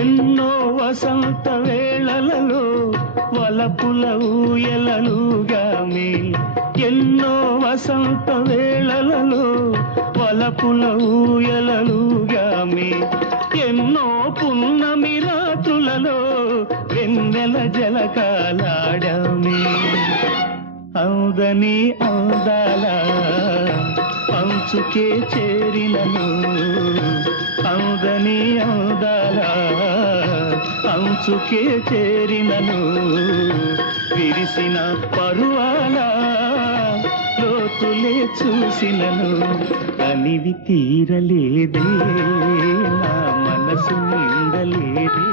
ఎన్నో వసంత వేళలలో వలపుల ఊయలలుగామే, ఎన్నో వసంత వేళలలో వలపుల ఊయలలుగామే, ఎన్నో పున్నమి రాత్రులలో వెన్నెల జలకాలాడామే. అందని అందాల అంచుకే చేరినను, అందని అందాల అంచుకే చేరినను, విరిసిన పరువాల లోతులే చూసినను, అనివి తీరలేదే నా మనసు నిండలేదే.